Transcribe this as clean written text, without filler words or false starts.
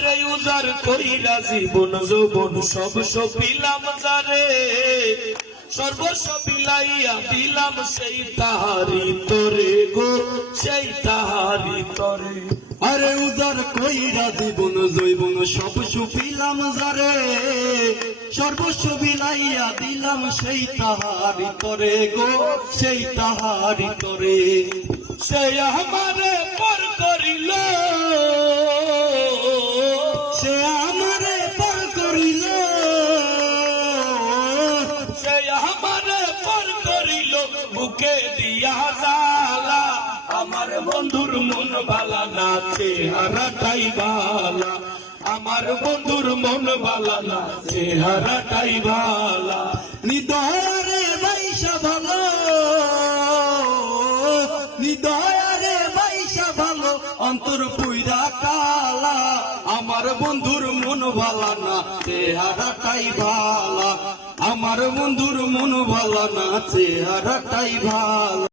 আরে উজার কইরা জীবন যৌবন সব সপিলাম যারে, সর্বস্ব বিলাইয়া দিলাম সেই তাহারি তরে গো, সেই তাহারি তরে। আরে উজার কইরা জীবন জৈবন সব সুপিলাম যারে, সর্বস্ব বিলাইয়া দিলাম সেই তাহারি তরে গো, সেই তাহারি তরে। সে আমারে পর করিল, সে আমারে পর করিল, সে আমারে পর করিল বুকে দিয়া জ্বালা। আমার বন্ধুর মন বালা না, চেহারাটাই বালা। আমার বন্ধুর মন বালা না, চেহারাটাই বালা। নিদয়ারে বাইশা ভালো, নিদয়ারে বাইশা ভালো, অন্তর পুইরা কালা। আমার বন্ধুর মন ভালা না, চেহারাটাই ভালা। আমার বন্ধুর মন ভালা না, চেহারাটাই ভালা।